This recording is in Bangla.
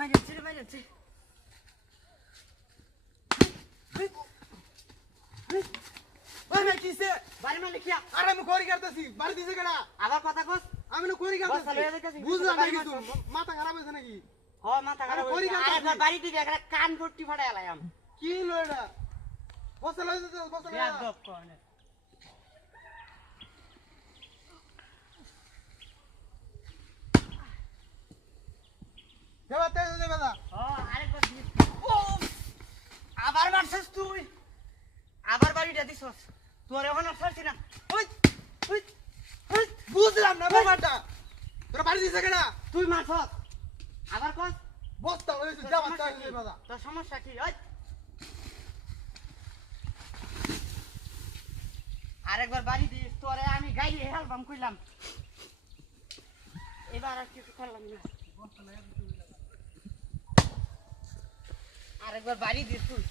মাইরেছে ওই ভাই কিসে বাড়ি মালিক কিয়া আরে আমি করি করতেছি বাড়ি দিছে কেডা আবার কথা কস আমি না করি করতেছি বুঝলাম না কিছু মাথা খারাপ হইছে নাকি হ মাথা খারাপ করি হইছে কাটতাছি। আরে বাড়ি দিবি একটা কান পট্টি ফাড়াই আলাম কি লড়া বসে লইছে বসে বিয়াদ দপ কোনে দেবা তেজ দেবা দা হ আরেকবার দিস ও আবার মারছস তুই আবার বাড়িটা দিছস তোর এখন আর ছাড়ছি না ওই ওই ওই বুঝলাম না ব্যাপারটা তোরা বাড়ি দিছে কেডা তুই মারছস আবার কস বস্তা লইছে দেবা তেজ দেবা দা তোর সমস্যা কি ওই আরেকবার বাড়ি দিস তোরে আমি গাড়ি হেলবাম কইলাম এবার আর কিছু করলাম না আরেকবার বাড়ি দিস তুই